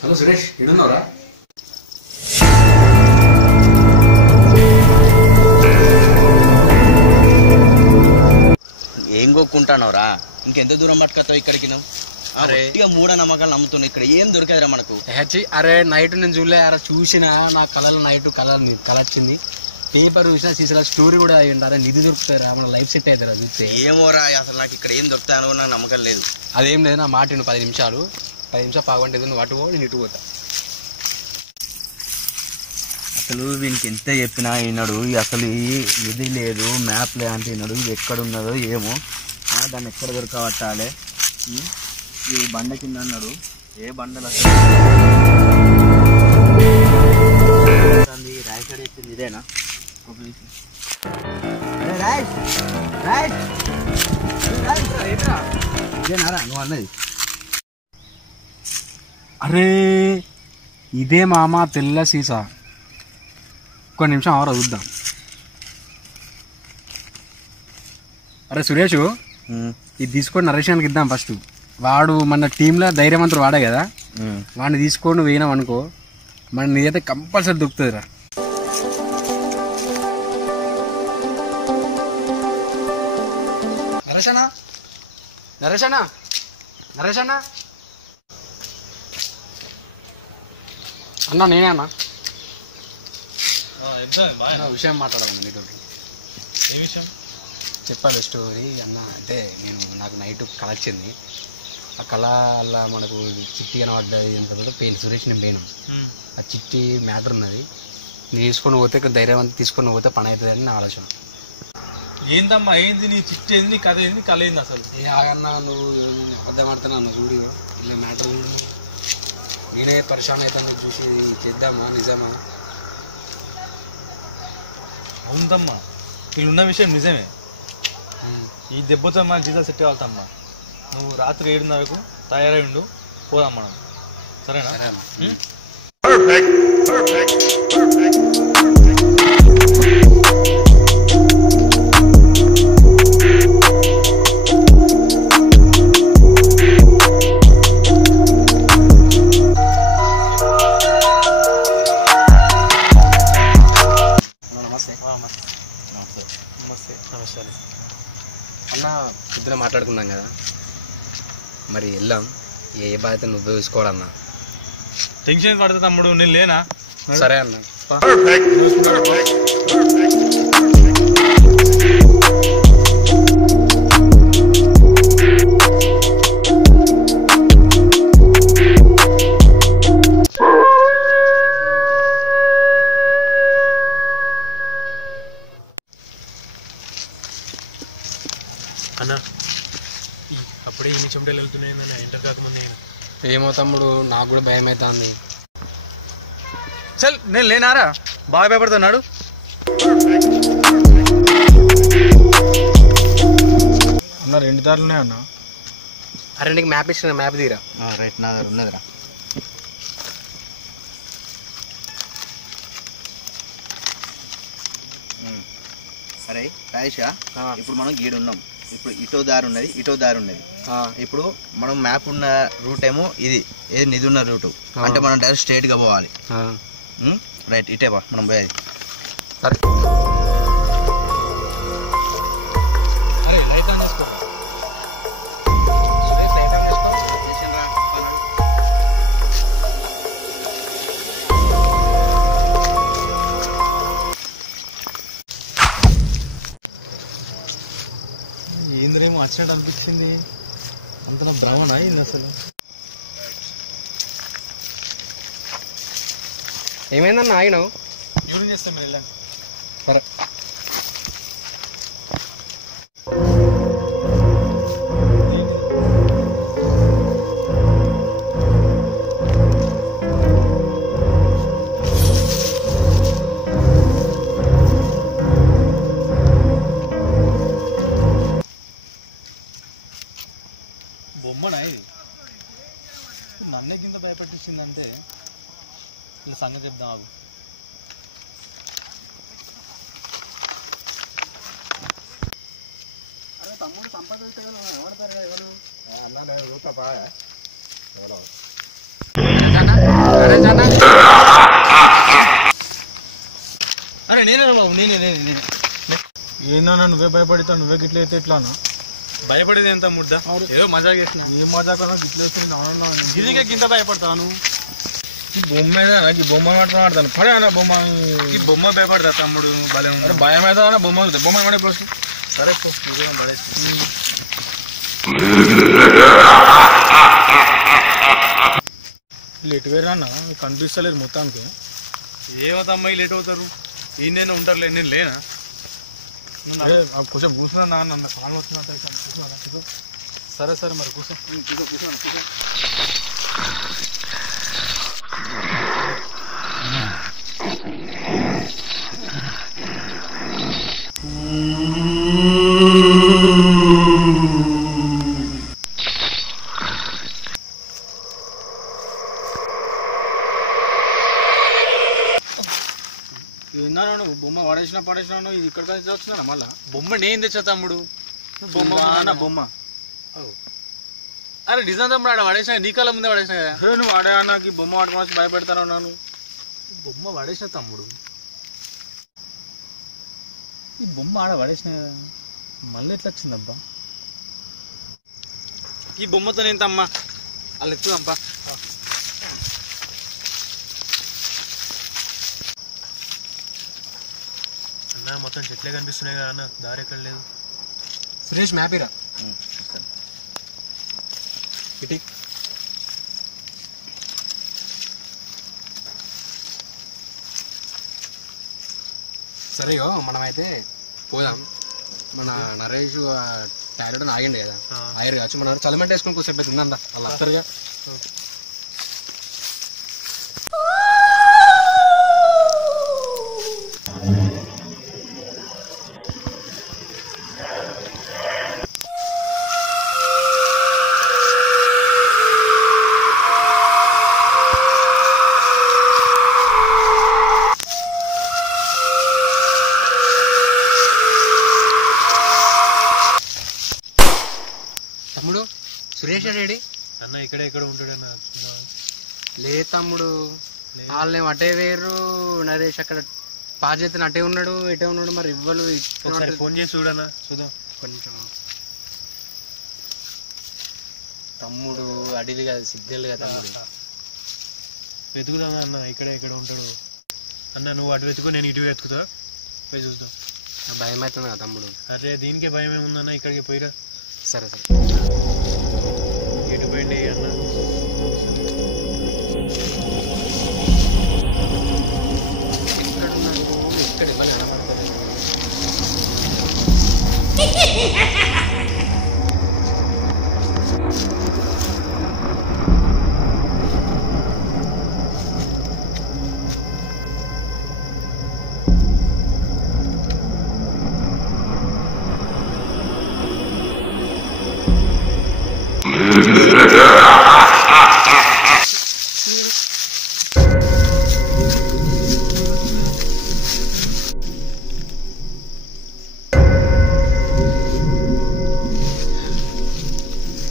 Hello Suresh, ఎడున్నావురా? ఏం గోక్కుంటానవరా? ఇంకెంత దూరం పట్టుకొస్తావు ఇక్కడికి? నువ్వు అరే మూఢ నమ్మకాలు నమ్ముతున్నావు. ఇక్కడ ఏం దొరకదురా మనకు. అరే నైట్ నేను చూడలే, అరే చూసిన నా కళలు నైట్ కళ వచ్చింది. పేపర్ చూసినా సీసా స్టోరీ కూడా అయ్యి ఉంటారా, నిధి దొరుకుతారా, మన లైఫ్ సెట్ అవుతారా చూస్తే. ఏమోరా, అసలు నాకు ఇక్కడ ఏం దొరుకుతానో నాకు నమ్మకం లేదు. అదేం లేదు, నా మాట 10 నిమిషాలు పావుగంట నువ్వు అటు పో, నేను ఇటు పోతా. అసలు వీనికి ఎంత చెప్పినా విన్నాడు. అసలు ఇది లేదు, మ్యాప్ లే అంటే విన్నాడు. ఇది ఎక్కడున్నదో ఏమో, దాన్ని ఎక్కడ దొరకబట్టాలి. ఈ బండ కింద అన్నాడు. ఏ బండలు అసలు రాయకడ చెప్పింది ఇదేనా? ఇదేనారా నువ్వు అన్నది? అరే ఇదే మామ తెల్ల సీసా. ఒక్క నిమిషం అవరా చూద్దాం. అరే సురేష్, ఇది తీసుకొని నరేషన్కి ఇద్దాం ఫస్ట్. వాడు మన టీంలో ధైర్యవంతుడు వాడే కదా, వాడిని తీసుకొని పోయినాం అనుకో, మన నీదైతే కంపల్సరీ దొరుకుతుందిరా. నరేషనా అన్నా, నేనే అన్నా. విషయం మాట్లాడాలి నీతో. ఏ విషయం చెప్పాలి స్టోరీ అన్న. అంటే నాకు నైట్ కళ వచ్చింది. ఆ కళ అలా మనకు చిట్టి కనబడ్డది. ఎంత పెయిన్ సురేష్ నేను పోయినాం. ఆ చిట్టి మ్యాటర్ ఉన్నది. నేను తీసుకొని పోతే ధైర్యవంతం తీసుకొని పోతే పని అవుతుంది అని నా ఆలోచన. ఏందమ్మా, ఏంది నీ చిట్టి, ఏంది కథ, ఏంది కళ ఏంది అసలు? ఏ ఆగన్నా, నువ్వు అబద్ధం ఆడుతున్నాను చూడు. ఇలా మ్యాటర్ చూడు, నేనే పరిశాన్ అవుతాను చూసి. చేద్దామా నిజమా? అవుందమ్మా, వీళ్ళున్న విషయం నిజమే. ఈ దెబ్బతో మన జీవితం సెట్ కావాలమ్మా. నువ్వు రాత్రి 7:30కు తయారై ఉండు, పోదాం మనం. సరేనా? అన్న ఇద్దరం మాట్లాడుకున్నాం కదా, మరి వెళ్దాం. ఏ బాధ్యత నువ్వు చూసుకోవాలన్నా. టెన్షన్ పడితే తమ్ముడు నేను లేనా? సరే అన్న. అన్నా అప్పుడే ఇన్ని చెమటలు వెళ్తున్నాయి ఇంటర్ కాకముందు. ఏమో తమ్ముడు, నాకు కూడా భయం అవుతుంది. చల్ నేను లేనారా, బాగా భయపడుతున్నాడు. అన్న 2 దారులునే అన్న. అరే నీకు మ్యాప్ ఇచ్చిన, మ్యాప్ తీరా. రైట్, నా దగ్గర ఉన్నదిరా. సరే రాయేషా, ఇప్పుడు మనం గీడు ఉన్నాం. ఇప్పుడు ఇటో దారి ఉన్నది, ఇటో దారి ఉన్నది. ఇప్పుడు మనం మ్యాప్ ఉన్న రూట్ ఏమో ఇది, ఏది నిధి ఉన్న రూటు. అంటే మనం డైరెక్ట్ స్ట్రైట్ గా పోవాలి. రైట్, ఇటే బా మనం పోయేది. సరే వచ్చినట్టు అనిపించింది. అంత నా భ్రమణ అయింది అసలు. ఏమైందన్న ఆగినావు? యూరిన్ చేస్తాం మీరు వెళ్ళండి. సరే. బొమ్మనా ఇది? నన్నే కింద భయపెట్టించిందంటే ఇలా సంగతి చెప్దాం. ఆగు. అరే తమ్ముడు సంపాదిస్తే ఎవడతారు కదా ఎవరు? అరే నేనే బాబు, నేనే. ఏందన్నా నువ్వే భయపడతావు? నువ్వే గిట్ల అయితే ఎట్లా అన్న? భయపడేది ఎంత ముద్ద? ఏదో మజాక్ చేసిన. ఏం మజాక్ అన్నా? గిట్ల గిదికే గింత భయపడతాను. ఈ బొమ్మ నాకు ఈ బొమ్మ మాట్లాడతాను. పడే అన్న బొమ్మ. ఈ బొమ్మ భయపడతా తమ్ముడు. భయం అవుతా అన్న బొమ్మ. బొమ్మ పడే ప్రశ్న. సరే పడే. లేట్ వేరా అన్న, కనిపిస్తలేదు మొత్తానికి. ఏమవుతామ్మా లేట్ అవుతారు? ఈయన ఉంటారులే, నేను లేనా? కొంచెం కూర్చున్నా నాన్న, కాలు వచ్చిన. సరే సరే మరి కూర్చో. విన్నాను బొమ్మ పడేసినా ఇది ఇక్కడ వచ్చినా మళ్ళా. బొమ్మ నేను తెచ్చా తమ్ముడు. బొమ్మ అరే నిజం తమ్ముడు ఆడ పడేసినా, నీ కళ్ళ ముందే పడేసినా కదా. నువ్వు వాడే నాకు ఈ బొమ్మ పట్టుకోవచ్చు భయపెడతాను నాను. బొమ్మ పడేసిన తమ్ముడు. ఈ బొమ్మ ఆడ పడేసిన కదా, మళ్ళీ ఎట్లా వచ్చిందబ్బా? ఈ బొమ్మతో నేను తమ్మా వాళ్ళు ఎత్తుదమ్మా. అన్న మొత్తం చెట్లే కనిపిస్తున్నాయి కదా అన్న, దారి ఎక్కడ లేదు. సురేష్ మ్యాపీరా ఇటీ. సరేగో మనమైతే పోదాం. మన నరేష్ టైలర్ ఆగిండు కదా, ఆగిరు కావచ్చు. మన చలమంట వేసుకొని కూర్చోబెట్టి తిందా అలా వస్తారుగా. తమ్ముడు సురేష్ రెడ్డి అన్న ఇక్కడే ఇక్కడ ఉంటాడన్న. లే తమ్ముడు, వాళ్ళేమో అటే వేరు, నరేష్ అక్కడ పాజెత్తిన అటే ఉన్నాడు, ఇటే ఉన్నాడు. మరి ఇవ్వలు ఫోన్ చేసి చూడన్నా, చూద్దాం కొంచెం. తమ్ముడు అడివి కదా, సిద్ధులు కదా తమ్ముడు. వెతుకుదా అన్న, ఇక్కడే ఇక్కడ ఉంటాడు అన్న. నువ్వు అటు వెతుకు, నేను ఇటు వెతుకుతా, పోయి చూద్దాం. భయం అవుతుంది కదా తమ్ముడు. అరే దీనికే భయం ఏముందన్న, ఇక్కడికి పోయిరా. సరే సరే. ఎటు పోయింది అన్న?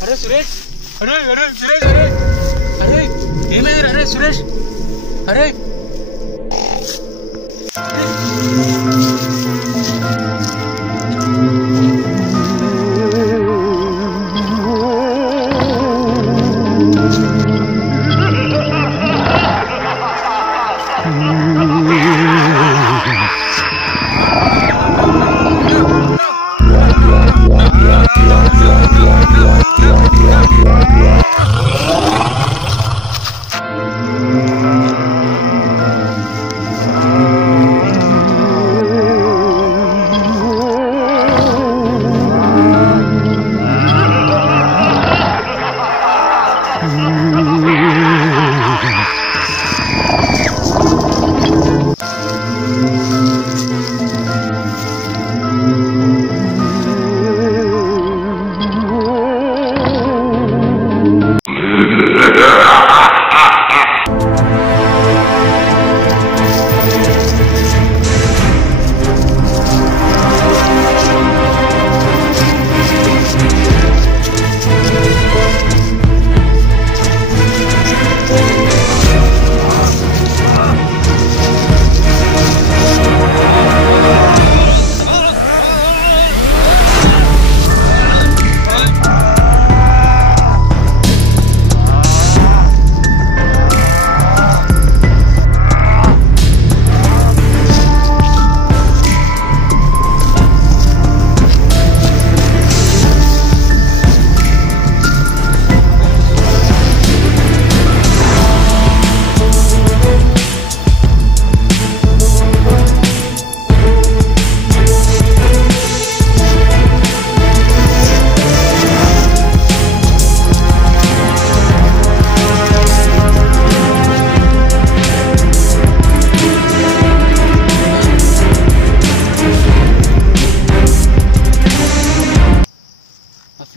అరే సురేష్, అరే అరే సురేష్, అరే అరే ఏమైంది? అరే సురేష్, అరే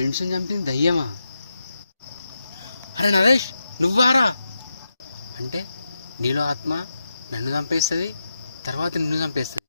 ఫ్రెండ్స్ని చంపింది దయ్యమా? అరే నరేష్ నువ్వారా? అంటే నీలో ఆత్మ నన్ను చంపేస్తుంది, తర్వాత నిన్ను చంపేస్తుంది.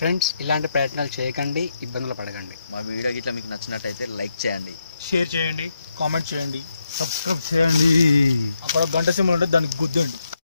ఫ్రెండ్స్ ఇలాంటి ప్రయత్నాలు చేయకండి, ఇబ్బందులు పడకండి. మా వీడియో గిట్లా మీకు నచ్చినట్టయితే లైక్ చేయండి, షేర్ చేయండి, కామెంట్ చేయండి, సబ్స్క్రైబ్ చేయండి. అక్కడ గంట సింబల్ ఉంటే దానికి గుద్దండి.